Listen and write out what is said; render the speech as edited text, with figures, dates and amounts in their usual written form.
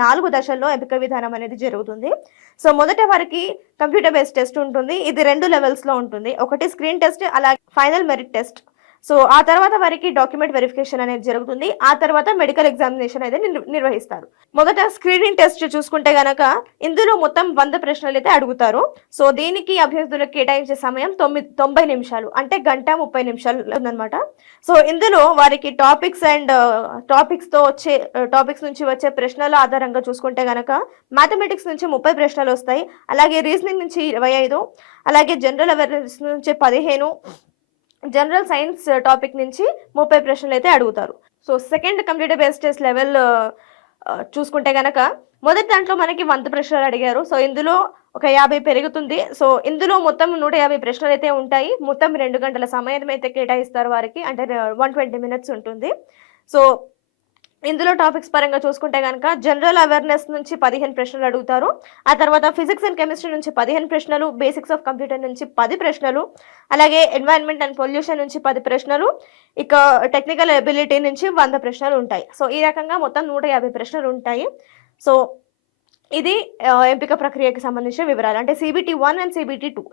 4 దశల్లో ఎంపిక విధానం అనేది జరుగుతుంది. సో మొదట వారికి కంప్యూటర్ బేస్డ్ టెస్ట్ ఉంటుంది. ఇది 2 లెవెల్స్‌లో ఉంటుంది. ఒకటి స్క్రీన్ టెస్ట్, అలాగే ఫైనల్ మెరిట్ టెస్ట్. సో ఆ తర్వాత వారికి డాక్యుమెంట్ వెరిఫికేషన్ అనేది జరుగుతుంది. ఆ తర్వాత మెడికల్ ఎగ్జామినేషన్ అనేది నిర్వహిస్తారు. మొదట స్క్రీనింగ్ టెస్ట్ చూసుకుంటే గనక ఇందులో మొత్తం 100 ప్రశ్నలు అయితే అడుగుతారు. సో దీనికి అభ్యర్థులకు కేటాయించే సమయం 90 నిమిషాలు, అంటే గంట 30 నిమిషాలు ఉందన్నమాట. సో ఇందులో వారికి టాపిక్స్ నుంచి వచ్చే ప్రశ్నల ఆధారంగా చూసుకుంటే గనక మ్యాథమెటిక్స్ నుంచి 30 ప్రశ్నలు వస్తాయి. అలాగే రీజనింగ్ నుంచి 25, అలాగే జనరల్ అవేర్నెస్ నుంచి 15, జనరల్ సైన్స్ టాపిక్ నుంచి 30 ప్రశ్నలు అయితే అడుగుతారు. So second computer based test level చూసుకుంటే గనక మొదటి దాంట్లో మనకి 100 ప్రశ్నలు అడిగారు. సో ఇందులో ఒక 50 పెరుగుతుంది. సో ఇందులో మొత్తం 150 ప్రశ్నలు అయితే ఉంటాయి. మొత్తం 2 గంటల సమయం అయితే కేటాయిస్తారు వారికి, అంటే 120 మినిట్స్ ఉంటుంది. సో ఇందులో టాపిక్స్ పరంగా చూసుకుంటే కనుక జనరల్ అవేర్నెస్ నుంచి 15 ప్రశ్నలు అడుగుతారు. ఆ తర్వాత ఫిజిక్స్ అండ్ కెమిస్ట్రీ నుంచి 15 ప్రశ్నలు, బేసిక్స్ ఆఫ్ కంప్యూటర్ నుంచి 10 ప్రశ్నలు, అలాగే ఎన్వైరన్మెంట్ అండ్ పొల్యూషన్ నుంచి 10 ప్రశ్నలు, ఇక టెక్నికల్ ఎబిలిటీ నుంచి 100 ప్రశ్నలు ఉంటాయి. సో ఈ రకంగా మొత్తం 150 ప్రశ్నలు ఉంటాయి. సో ఇది ఎంపిక ప్రక్రియకి సంబంధించిన వివరాలు, అంటే CBT 1 అండ్ CBT 2.